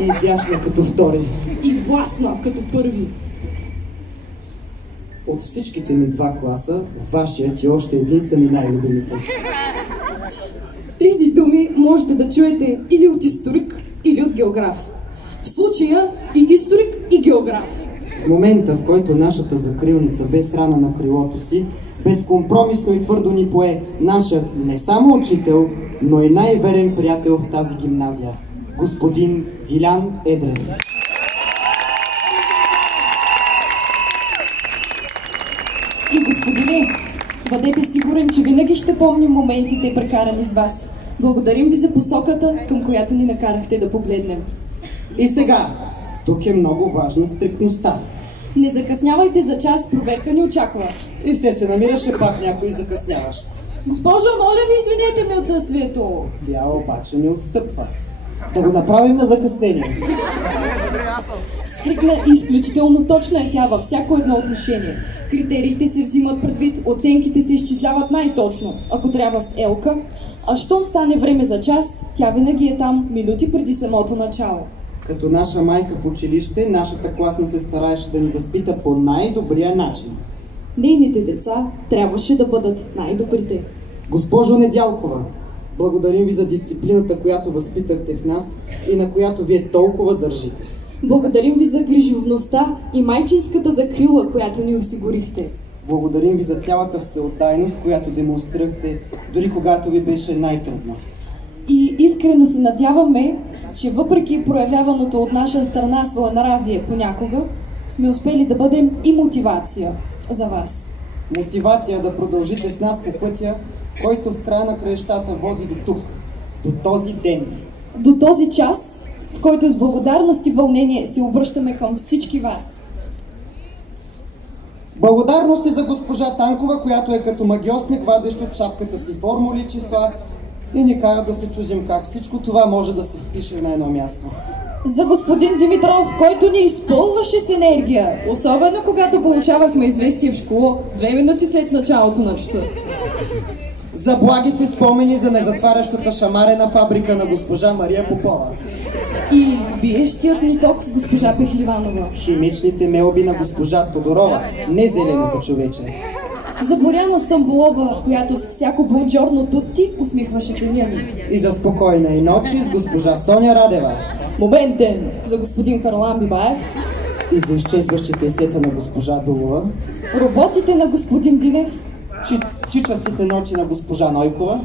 И изящна като втори. И властна като първи. От всичките ми два класа, вашият и още един са ми най-любимите. Тези думи можете да чуете или от историк, или от географ. В случая и историк, и географ. В момента, в който нашата закрилница без рана на крилото си, безкомпромисно и твърдо ни пое нашият не само учител, но и най-верен приятел в тази гимназия, господин Дилян Едрен. И господине, бъдете сигурен, че винаги ще помним моментите, прекарани с вас. Благодарим ви за посоката, към която ни накарахте да погледнем. И сега, тук е много важна стриктността. Не закъснявайте за час, проверка ни очаква. И все се намираше пак някой закъсняващ. Госпожо, моля ви, извинете ми отсъствието. Тя обаче не отстъпва. Да го направим на закъснение. Стрикна и изключително точна е тя във всяко едно отношение. Критериите се взимат предвид, оценките се изчисляват най-точно, ако трябва с елка, а щом стане време за час, тя винаги е там минути преди самото начало. Като наша майка в училище, нашата класна се стараеше да ни възпита по най-добрия начин. Нейните деца трябваше да бъдат най-добрите. Госпожо Недялкова, благодарим ви за дисциплината, която възпитахте в нас и на която вие толкова държите. Благодарим ви за грижовността и майчинската закрила, която ни осигурихте. Благодарим ви за цялата всеотдайност, която демонстрирахте, дори когато ви беше най-трудно. И искрено се надяваме, че въпреки проявяваното от наша страна своенравие понякога, сме успели да бъдем и мотивация за вас. Мотивация да продължите с нас по пътя, който в края на краищата води до тук, до този ден. До този час, в който с благодарност и вълнение се обръщаме към всички вас. Благодарности за госпожа Танкова, която е като магиосник, вадещ от шапката си формули и числа и ни кара да се чудим как всичко това може да се впише на едно място. За господин Димитров, който ни изпълваше с енергия, особено когато получавахме известие в школа 2 минути след началото на часа. За благите спомени за незатварящата шамарена фабрика на госпожа Мария Попова. И биещият ни ток с госпожа Пехливанова. Химичните мелби на госпожа Тодорова, не зеленото човече. За Боряна Стамбулова, която с всяко бонджорно тутти усмихваше деня ни. И за спокойна и ночи с госпожа Соня Радева. Моментен за господин Харлан Бибаев. И за изчезващите есета на госпожа Дулова. Роботите на господин Динев. Чичастите ночи на госпожа Нойкова.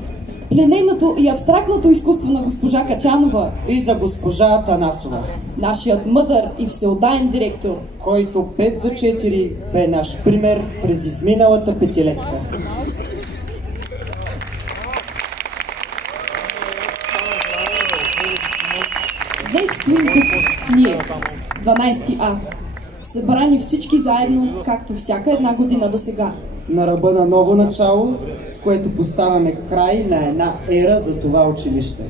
Плененото и абстрактното изкуство на госпожа Качанова. И за госпожа Атанасова. Нашият мъдър и всеотдаен директор, който 5 за 4 бе наш пример през изминалата петилетка. Днес стоим тук ние, 12А, събрани всички заедно, както всяка една година досега. На ръба на ново начало, с което поставяме край на една ера за това училище.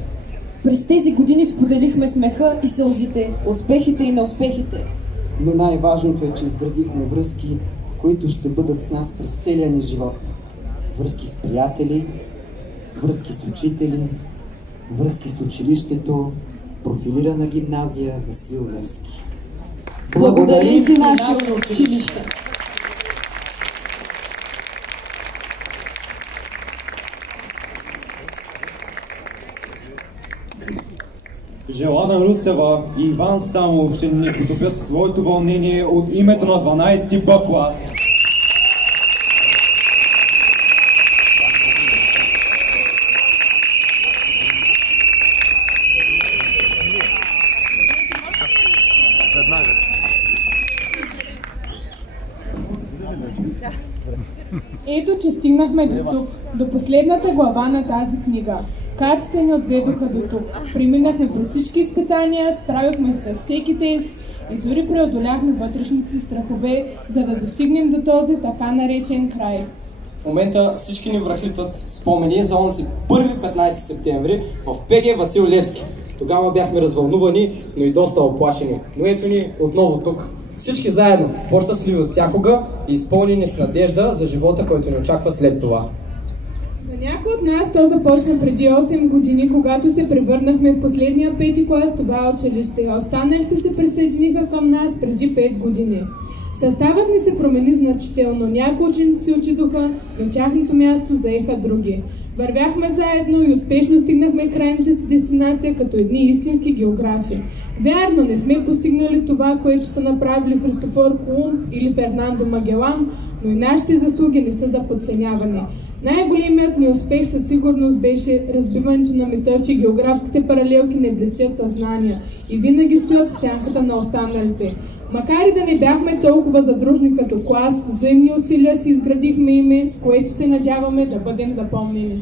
През тези години споделихме смеха и сълзите, успехите и неуспехите. Но най-важното е, че изградихме връзки, които ще бъдат с нас през целия ни живот. Връзки с приятели, връзки с учители, връзки с училището, профилирана гимназия Васил Левски. Благодарим ти, наше училище! Желана Русева и Иван Стамов ще ни потопят своето вълнение от името на 12-ти Б клас. Ето, че стигнахме до тук, до последната глава на тази книга. Картите ни отведоха до тук. Преминахме през всички изпитания, справихме се с всеки тест и дори преодоляхме вътрешните си страхове, за да достигнем до този така наречен край. В момента всички ни връхлитат спомени за онзи първи 15 септември в ПГ Васил Левски. Тогава бяхме развълнувани, но и доста оплашени. Но ето ни отново тук. Всички заедно, по-щастливи от всякога и изпълнени с надежда за живота, който ни очаква след това. За някои от нас то започна преди 8 години, когато се превърнахме в последния 5-ти клас в това училище, а останалите се присъединиха към нас преди 5 години. Съставът ни се промени значително. Някои ученици се отидоха, но тяхното място заеха други. Вървяхме заедно и успешно стигнахме крайната си дестинация като едни истински географи. Вярно, не сме постигнали това, което са направили Христофор Колумб или Фернандо Магелан, но и нашите заслуги не са за подценяване. Най-големият ни успех със сигурност беше разбиването на мита, че географските паралелки не блестят съзнания и винаги стоят в сянката на останалите. Макар и да не бяхме толкова задружни като клас, взаимни усилия си изградихме име, с което се надяваме да бъдем запомнени.